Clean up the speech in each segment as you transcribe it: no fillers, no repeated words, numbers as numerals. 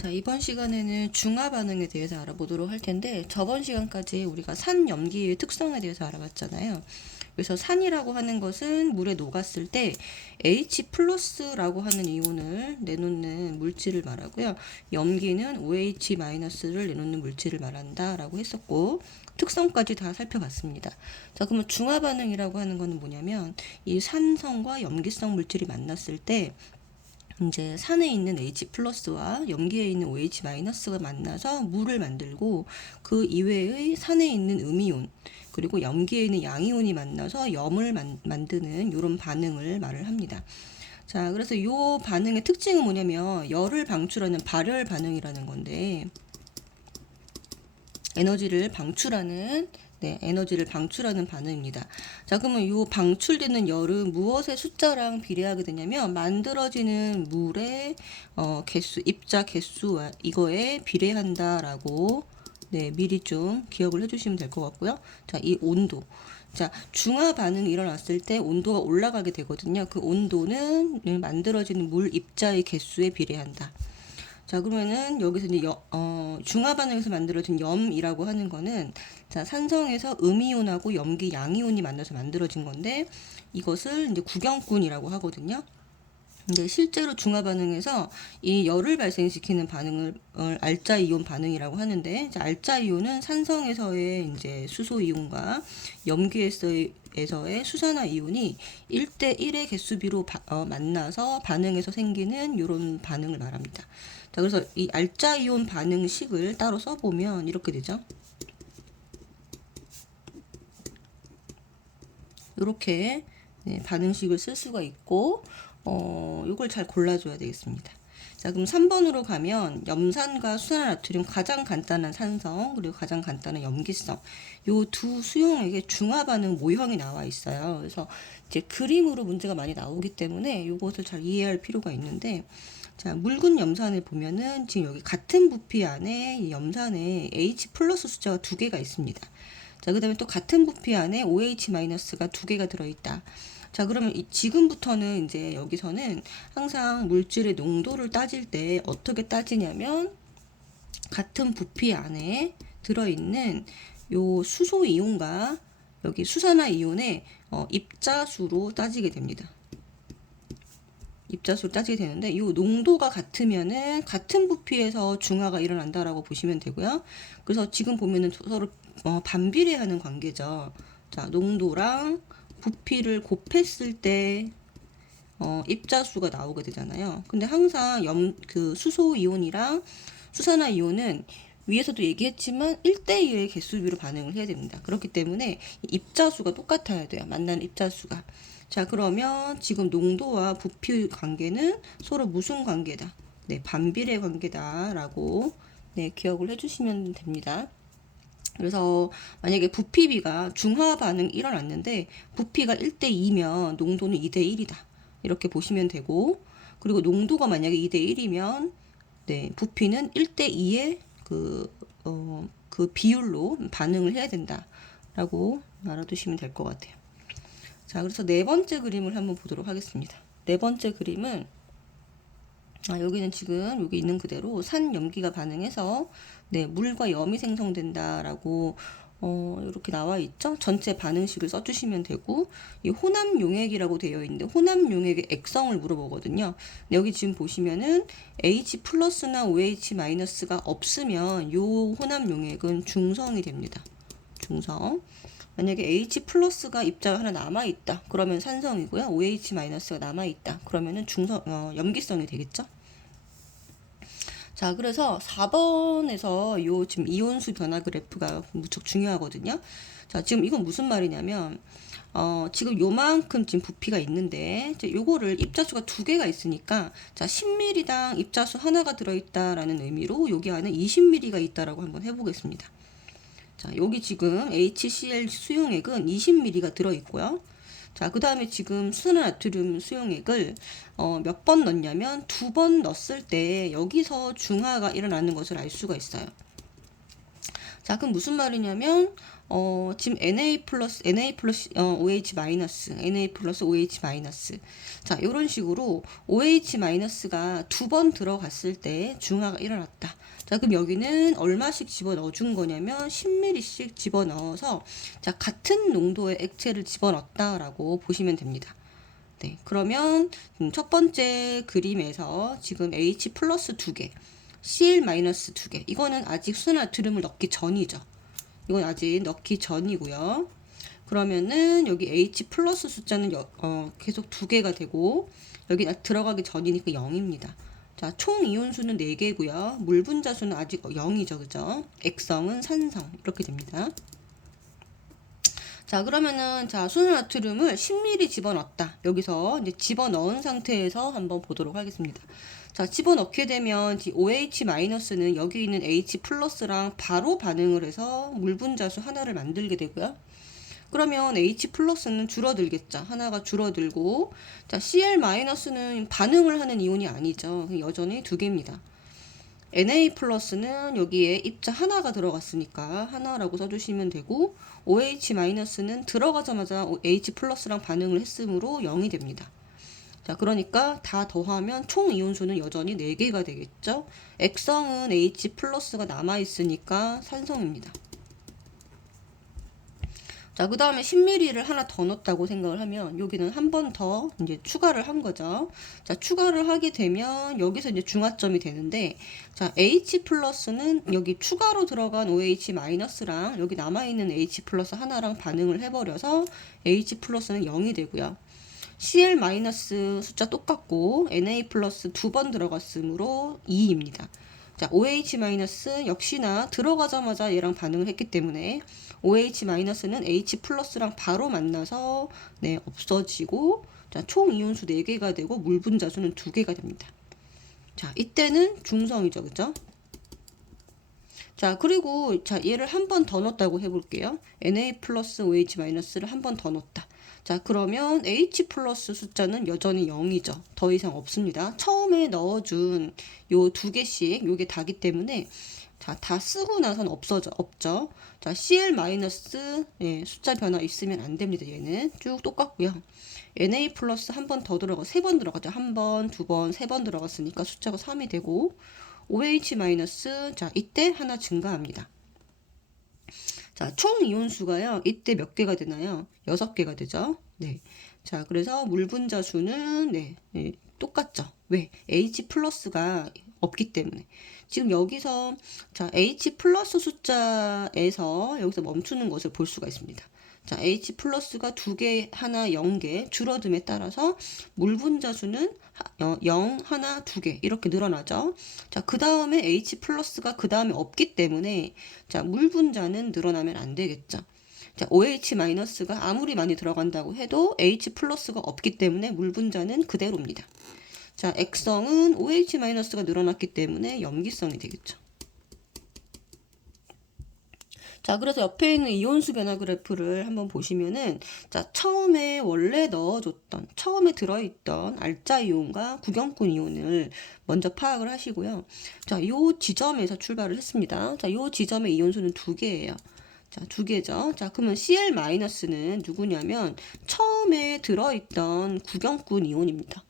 자, 이번 시간에는 중화 반응에 대해서 알아보도록 할 텐데, 저번 시간까지 우리가 산염기의 특성에 대해서 알아봤잖아요. 그래서 산이라고 하는 것은 물에 녹았을 때 H 플러스라고 하는 이온을 내놓는 물질을 말하고요. 염기는 OH 마이너스를 내놓는 물질을 말한다라고 했었고, 특성까지 다 살펴봤습니다. 자, 그러면 중화 반응이라고 하는 것은 뭐냐면, 이 산성과 염기성 물질이 만났을 때 이제 산에 있는 H 플러스와 염기에 있는 OH 마이너스가 만나서 물을 만들고, 그 이외의 산에 있는 음이온 그리고 염기에 있는 양이온이 만나서 염을 만드는 이런 반응을 말을 합니다. 자, 그래서 이 반응의 특징은 뭐냐면 열을 방출하는 발열 반응이라는 건데, 에너지를 방출하는 반응입니다. 자, 그러면 이 방출되는 열은 무엇의 숫자랑 비례하게 되냐면 만들어지는 물의 개수, 입자 개수와 이거에 비례한다라고 미리 좀 기억을 해주시면 될 것 같고요. 자, 이 온도. 자, 중화 반응이 일어났을 때 온도가 올라가게 되거든요. 그 온도는 만들어지는 물 입자의 개수에 비례한다. 자, 그러면은 여기서 이제 중화 반응에서 만들어진 염이라고 하는 거는, 자, 산성에서 음이온하고 염기 양이온이 만나서 만들어진 건데, 이것을 이제 구경꾼이라고 하거든요. 근데 실제로 중화 반응에서 이 열을 발생시키는 반응을 알자 이온 반응이라고 하는데, 알자 이온은 산성에서의 이제 수소 이온과 염기에서의 수산화 이온이 1대1의 개수비로 만나서 반응에서 생기는 이런 반응을 말합니다. 자, 그래서 이 알자 이온 반응식을 따로 써보면 이렇게 되죠. 이렇게 반응식을 쓸 수가 있고, 이걸 잘 골라줘야 되겠습니다. 자, 그럼 3번으로 가면 염산과 수산화나트륨 가장 간단한 산성 그리고 가장 간단한 염기성, 요 두 수용액의 중화 반응 모형이 나와 있어요. 그래서 이제 그림으로 문제가 많이 나오기 때문에 이것을 잘 이해할 필요가 있는데, 자, 묽은 염산을 보면은 지금 여기 같은 부피 안에 이 염산에 H 플러스 숫자가 2개가 있습니다. 자, 그 다음에 또 같은 부피 안에 OH 마이너스가 2개가 들어있다. 자, 그러면 지금부터는 이제 여기서는 항상 물질의 농도를 따질 때 어떻게 따지냐면, 같은 부피 안에 들어있는 요 수소 이온과 여기 수산화 이온의 입자수로 따지게 됩니다. 입자수로 따지게 되는데, 이 농도가 같으면은 같은 부피에서 중화가 일어난다라고 보시면 되고요. 그래서 지금 보면은 서로 반비례하는 관계죠. 자, 농도랑 부피를 곱했을 때 입자수가 나오게 되잖아요. 근데 항상 그 수소 이온이랑 수산화 이온은 위에서도 얘기했지만 1대1의 개수비로 반응을 해야 됩니다. 그렇기 때문에 입자수가 똑같아야 돼요. 만나는 입자수가. 자, 그러면 지금 농도와 부피 관계는 서로 무슨 관계다? 네, 반비례 관계다라고 기억을 해주시면 됩니다. 그래서 만약에 부피비가 중화 반응이 일어났는데 부피가 1대2면 농도는 2대1이다. 이렇게 보시면 되고, 그리고 농도가 만약에 2대1이면 부피는 1대2의 그 비율로 반응을 해야 된다라고 알아두시면 될 것 같아요. 자, 그래서 네 번째 그림을 한번 보도록 하겠습니다. 네 번째 그림은, 여기는 지금 여기 있는 그대로 산 염기가 반응해서 물과 염이 생성된다라고 이렇게 나와 있죠. 전체 반응식을 써주시면 되고, 이 혼합 용액이라고 되어 있는데 혼합 용액의 액성을 물어보거든요. 여기 지금 보시면은 H 플러스나 OH 마이너스가 없으면 요 혼합 용액은 중성이 됩니다. 중성. 만약에 H 플러스가 입자가 하나 남아있다. 그러면 산성이고요. OH 마이너스가 남아있다. 그러면은 염기성이 되겠죠. 자, 그래서 4번에서 요 지금 이온수 변화 그래프가 무척 중요하거든요. 자, 지금 이건 무슨 말이냐면, 지금 요만큼 지금 부피가 있는데, 요거를 입자수가 2개가 있으니까, 자, 10ml당 입자수 하나가 들어있다라는 의미로 여기 안에 20ml가 있다라고 한번 해보겠습니다. 자, 여기 지금 HCl 수용액은 20ml가 들어있고요. 자, 그 다음에 지금 수산화나트륨 수용액을 몇 번 넣냐면 2번 넣었을 때 여기서 중화가 일어나는 것을 알 수가 있어요. 자, 그럼 무슨 말이냐면, 지금 Na 플러스, OH 마이너스, Na 플러스 OH 마이너스. 자, 이런 식으로 OH 마이너스가 두 번 들어갔을 때 중화가 일어났다. 자, 그럼 여기는 얼마씩 집어넣어 준 거냐면 10ml씩 집어넣어서, 자, 같은 농도의 액체를 집어넣었다라고 보시면 됩니다. 네, 그러면 첫 번째 그림에서 지금 H 플러스 2개, Cl 마이너스 2개. 이거는 아직 수나트륨을 넣기 전이죠. 이건 아직 넣기 전이고요. 그러면은 여기 H 플러스 숫자는 계속 2개가 되고, 여기 들어가기 전이니까 0입니다. 자, 총 이온수는 4개고요. 물 분자수는 아직 0이죠. 그죠? 액성은 산성. 이렇게 됩니다. 자, 그러면은, 자, 수소나트륨을 10ml 집어넣었다. 여기서 이제 집어넣은 상태에서 한번 보도록 하겠습니다. 자, 집어넣게 되면 OH-는 여기 있는 H 플러스랑 바로 반응을 해서 물 분자수 하나를 만들게 되고요. 그러면 H 플러스는 줄어들겠죠. 하나가 줄어들고, 자, Cl-는 반응을 하는 이온이 아니죠. 여전히 2개입니다. Na 플러스는 여기에 입자 하나가 들어갔으니까 하나라고 써주시면 되고, OH-는 들어가자마자 H 플러스랑 반응을 했으므로 0이 됩니다. 자, 그러니까 다 더하면 총 이온수는 여전히 4개가 되겠죠. 액성은 H 플러스가 남아있으니까 산성입니다. 자, 그 다음에 10ml를 하나 더 넣었다고 생각을 하면 여기는 한 번 더 이제 추가를 한 거죠. 자, 추가를 하게 되면 여기서 이제 중화점이 되는데, 자, H 플러스는 여기 추가로 들어간 OH 마이너스랑 여기 남아있는 H 플러스 하나랑 반응을 해버려서 H 플러스는 0이 되고요. Cl 마이너스 숫자 똑같고 Na 플러스 2번 들어갔으므로 2입니다. 자, OH- 역시나 들어가자마자 얘랑 반응을 했기 때문에 OH-는 H 플러스랑 바로 만나서 네, 없어지고, 자, 총 이온수 4개가 되고 물 분자수는 2개가 됩니다. 자, 이때는 중성이죠. 그죠? 자, 그리고 자, 얘를 한 번 더 넣었다고 해볼게요. Na 플러스 OH-를 한 번 더 넣었다. 자, 그러면 H 플러스 숫자는 여전히 0이죠. 더 이상 없습니다. 처음에 넣어준 요 2개씩 요게 다기 때문에, 자, 다 쓰고 나선 없죠. 자, Cl 마이너스, 예, 숫자 변화 있으면 안 됩니다. 얘는 쭉 똑같고요. Na 플러스 한 번 더 들어가, 3번 들어가죠. 한 번, 2번, 3번 들어갔으니까 숫자가 3이 되고, OH 마이너스, 자, 이때 하나 증가합니다. 자, 총 이온수가요, 이때 몇 개가 되나요? 6개가 되죠. 네. 자, 그래서 물 분자수는, 네, 네, 똑같죠. 왜? H 플러스가 없기 때문에. 지금 여기서, 자, H 플러스 숫자에서 여기서 멈추는 것을 볼 수가 있습니다. 자, H 플러스가 2개, 하나, 0개 줄어듦에 따라서 물 분자수는 0, 하나, 2개 이렇게 늘어나죠. 자, 그 다음에 H 플러스가 그 다음에 없기 때문에, 자, 물 분자는 늘어나면 안 되겠죠. 자, OH-가 아무리 많이 들어간다고 해도 H 플러스가 없기 때문에 물 분자는 그대로입니다. 자, 액성은 OH-가 늘어났기 때문에 염기성이 되겠죠. 자, 그래서 옆에 있는 이온수 변화 그래프를 한번 보시면은, 자, 처음에 원래 넣어줬던, 처음에 들어있던 알짜 이온과 구경꾼 이온을 먼저 파악을 하시고요. 자, 요 지점에서 출발을 했습니다. 자, 요 지점의 이온수는 2개예요. 자, 2개죠. 자, 그러면 Cl-는 누구냐면 처음에 들어있던 구경꾼 이온입니다.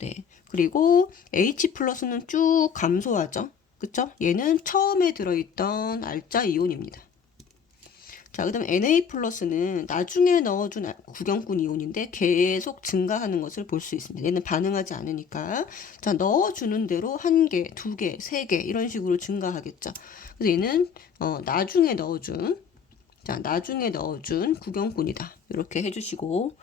네. 그리고 H 플러스는 쭉 감소하죠. 그쵸? 얘는 처음에 들어있던 알짜 이온입니다. 자, 그 다음에 Na 플러스는 나중에 넣어준 구경꾼 이온인데 계속 증가하는 것을 볼 수 있습니다. 얘는 반응하지 않으니까. 자, 넣어주는 대로 1개, 2개, 3개 이런 식으로 증가하겠죠. 그래서 얘는 나중에 넣어준, 자, 나중에 넣어준 구경꾼이다. 이렇게 해주시고,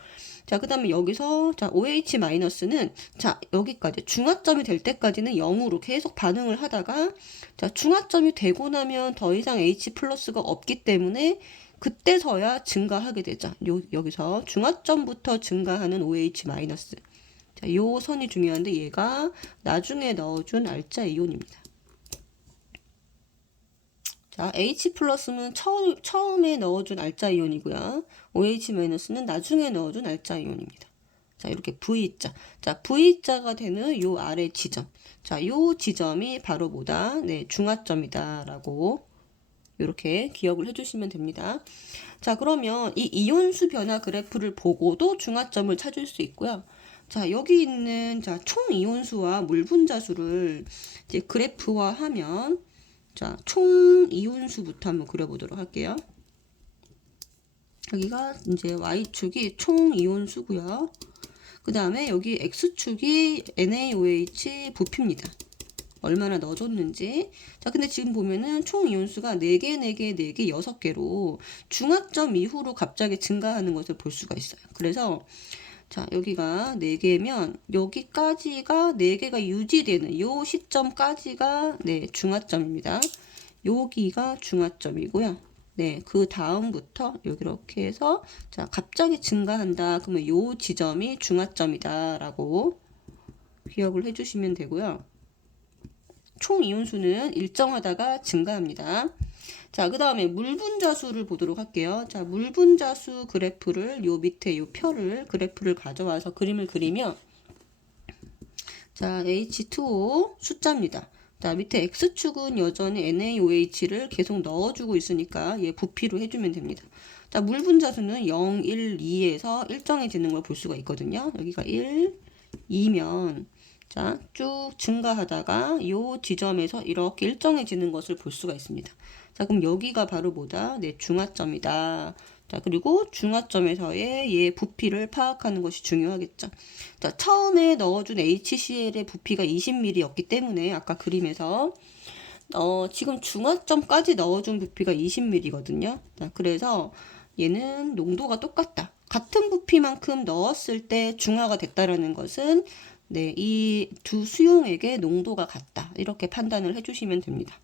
자, 그 다음에 여기서, 자, OH-는, 자, 여기까지, 중화점이 될 때까지는 0으로 계속 반응을 하다가, 자, 중화점이 되고 나면 더 이상 H 플러스가 없기 때문에, 그때서야 증가하게 되죠. 여기서 중화점부터 증가하는 OH-. 자, 요 선이 중요한데, 얘가 나중에 넣어준 알짜 이온입니다. 자, H 플러스는 처음에 넣어준 알짜 이온이고요. OH-는 나중에 넣어준 알짜 이온입니다. 자, 이렇게 V자. 자, V자가 되는 요 아래 지점. 자, 요 지점이 바로 뭐다? 네, 중화점이다라고 이렇게 기억을 해주시면 됩니다. 자, 그러면 이 이온수 변화 그래프를 보고도 중화점을 찾을 수 있고요. 자, 여기 있는 자, 총 이온수와 물 분자수를 이제 그래프화하면 자, 총 이온수부터 한번 그려보도록 할게요. 여기가 이제 Y축이 총 이온수고요. 그 다음에 여기 X축이 NaOH 부피입니다. 얼마나 넣어줬는지. 자, 근데 지금 보면은 총 이온수가 4개, 4개, 4개, 6개로 중화점 이후로 갑자기 증가하는 것을 볼 수가 있어요. 그래서 자, 여기가 4개면 여기까지가 4개가 유지되는 요 시점까지가 네, 중화점입니다. 여기가 중화점이고요. 네, 그 다음부터 여기 이렇게 해서 자, 갑자기 증가한다. 그러면 요 지점이 중화점이다라고 기억을 해주시면 되고요. 총 이온수는 일정하다가 증가합니다. 자, 그 다음에 물 분자수를 보도록 할게요. 자, 물 분자수 그래프를 요 밑에 요 표를 그래프를 가져와서 그림을 그리면 자, H2O 숫자입니다. 자, 밑에 X축은 여전히 NaOH를 계속 넣어주고 있으니까 얘 부피로 해주면 됩니다. 자, 물 분자수는 0, 1, 2에서 일정해지는 걸 볼 수가 있거든요. 여기가 1, 2면 자, 쭉 증가하다가 요 지점에서 이렇게 일정해지는 것을 볼 수가 있습니다. 자, 그럼 여기가 바로 뭐다? 네, 중화점이다. 자, 그리고 중화점에서의 얘 부피를 파악하는 것이 중요하겠죠. 자, 처음에 넣어준 HCl의 부피가 20ml였기 때문에 아까 그림에서 지금 중화점까지 넣어준 부피가 20ml거든요. 자, 그래서 얘는 농도가 똑같다. 같은 부피만큼 넣었을 때 중화가 됐다라는 것은 네, 이 두 수용액의 농도가 같다. 이렇게 판단을 해주시면 됩니다.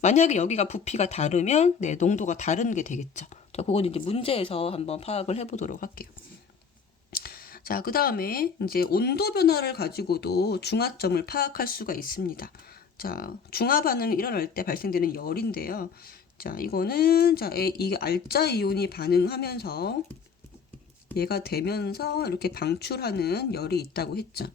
만약에 여기가 부피가 다르면 네, 농도가 다른 게 되겠죠. 자, 그건 이제 문제에서 한번 파악을 해보도록 할게요. 자, 그 다음에 이제 온도 변화를 가지고도 중화점을 파악할 수가 있습니다. 자, 중화 반응이 일어날 때 발생되는 열인데요. 자, 이거는 자, 이게 알자 이온이 반응하면서 얘가 되면서 이렇게 방출하는 열이 있다고 했죠.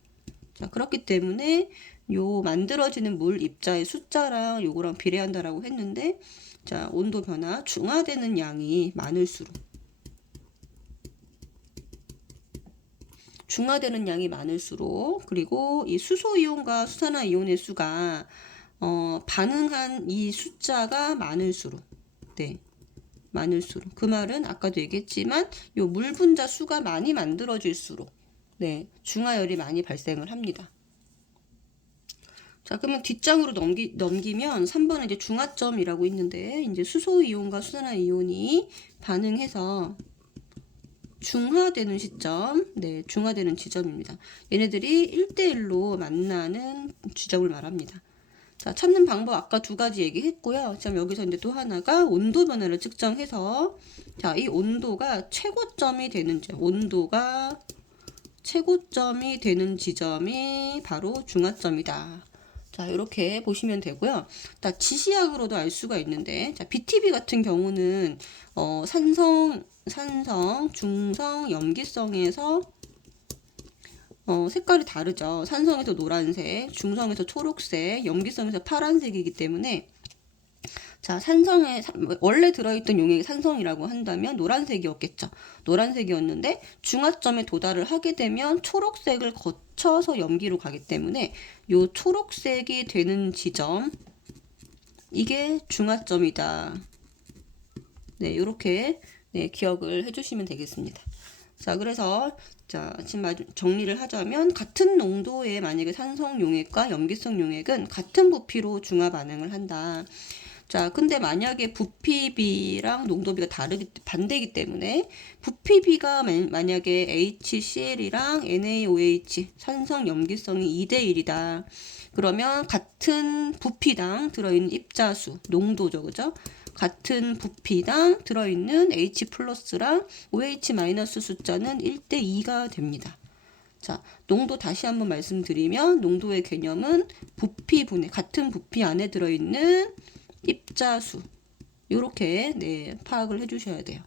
자, 그렇기 때문에 요 만들어지는 물 입자의 숫자랑 요거랑 비례한다라고 했는데 자, 온도 변화 중화되는 양이 많을수록 중화되는 양이 많을수록 그리고 이 수소 이온과 수산화 이온의 수가 반응한 이 숫자가 많을수록 네. 많을수록 그 말은 아까도 얘기했지만 요 물 분자 수가 많이 만들어질수록 네, 중화열이 많이 발생을 합니다. 자, 그러면 뒷장으로 넘기면 3번은 이제 중화점이라고 있는데 이제 수소 이온과 수산화 이온이 반응해서 중화되는 시점, 네, 중화되는 지점입니다. 얘네들이 1대1로 만나는 지점을 말합니다. 자, 찾는 방법 아까 2가지 얘기했고요. 자, 여기서 이제 또 하나가 온도 변화를 측정해서 자, 이 온도가 최고점이 되는 온도가 최고점이 되는 지점이 바로 중화점이다. 자, 이렇게 보시면 되고요. 자, 지시약으로도 알 수가 있는데, 자, BTB 같은 경우는 산성, 중성, 염기성에서 색깔이 다르죠. 산성에서 노란색, 중성에서 초록색, 염기성에서 파란색이기 때문에 자, 산성에 원래 들어있던 용액이 산성이라고 한다면 노란색이었겠죠. 노란색이었는데 중화점에 도달을 하게 되면 초록색을 거쳐서 염기로 가기 때문에 요 초록색이 되는 지점 이게 중화점이다. 네, 이렇게 네, 기억을 해주시면 되겠습니다. 자, 그래서 자, 지금 정리를 하자면 같은 농도의 만약에 산성 용액과 염기성 용액은 같은 부피로 중화 반응을 한다. 자, 근데 만약에 부피비랑 농도비가 반대이기 때문에 부피비가 만약에 HCl이랑 NaOH 산성 염기성이 2대1이다. 그러면 같은 부피당 들어있는 입자수, 농도죠, 그죠? 같은 부피당 들어있는 H 플러스랑 OH 마이너스 숫자는 1대2가 됩니다. 자, 농도 다시 한번 말씀드리면 농도의 개념은 부피분의 같은 부피 안에 들어있는 입자수 요렇게 네, 파악을 해주셔야 돼요.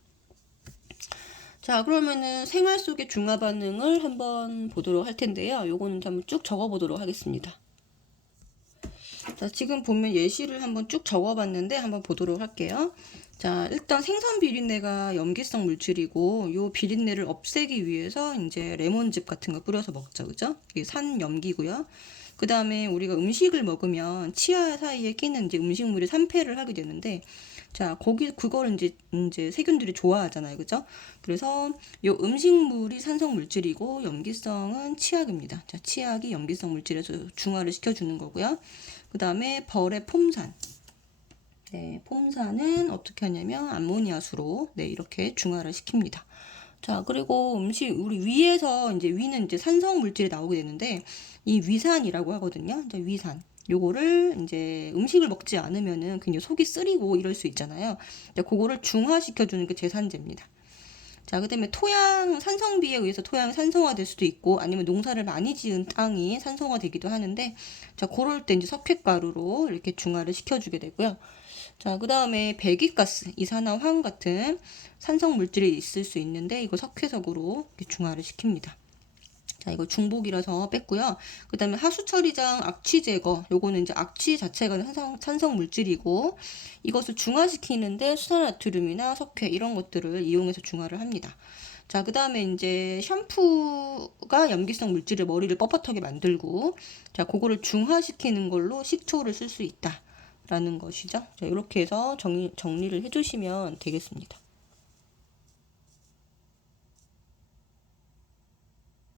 자, 그러면은 생활 속의 중화 반응을 한번 보도록 할 텐데요. 요거는 한번 쭉 적어 보도록 하겠습니다. 자, 지금 보면 예시를 한번 쭉 적어봤는데 한번 보도록 할게요. 자, 일단 생선 비린내가 염기성 물질이고 요 비린내를 없애기 위해서 이제 레몬즙 같은 거 뿌려서 먹죠. 그죠? 이게 산염기고요. 그 다음에 우리가 음식을 먹으면 치아 사이에 끼는 이제 음식물이 산패를 하게 되는데, 자, 그거를 이제 세균들이 좋아하잖아요. 그죠? 그래서 요 음식물이 산성 물질이고 염기성은 치약입니다. 자, 치약이 염기성 물질에서 중화를 시켜주는 거고요. 그 다음에 벌의 폼산. 네, 폼산은 어떻게 하냐면 암모니아수로 네, 이렇게 중화를 시킵니다. 자, 그리고 우리 위에서 이제 위는 이제 산성 물질이 나오게 되는데 이 위산이라고 하거든요. 이제 위산. 요거를 이제 음식을 먹지 않으면은 그냥 속이 쓰리고 이럴 수 있잖아요. 그거를 중화시켜주는 게 제산제입니다. 자, 그다음에 산성비에 의해서 토양이 산성화될 수도 있고 아니면 농사를 많이 지은 땅이 산성화되기도 하는데, 자, 그럴 때 이제 석회가루로 이렇게 중화를 시켜주게 되고요. 자, 그 다음에 배기가스, 이산화황 같은 산성 물질이 있을 수 있는데 이거 석회석으로 이렇게 중화를 시킵니다. 자, 이거 중복이라서 뺐고요. 그 다음에 하수처리장 악취 제거, 요거는 이제 악취 자체가 산성 물질이고 이것을 중화시키는데 수산나트륨이나 석회 이런 것들을 이용해서 중화를 합니다. 자, 그 다음에 이제 샴푸가 염기성 물질을 머리를 뻣뻣하게 만들고, 자, 그거를 중화시키는 걸로 식초를 쓸 수 있다. 라는 것이죠. 자, 이렇게 해서 정리를 해주시면 되겠습니다.